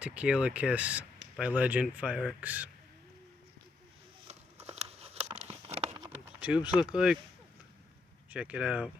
Tequila Kiss by Legend Fireworks. What the tubes look like? Check it out.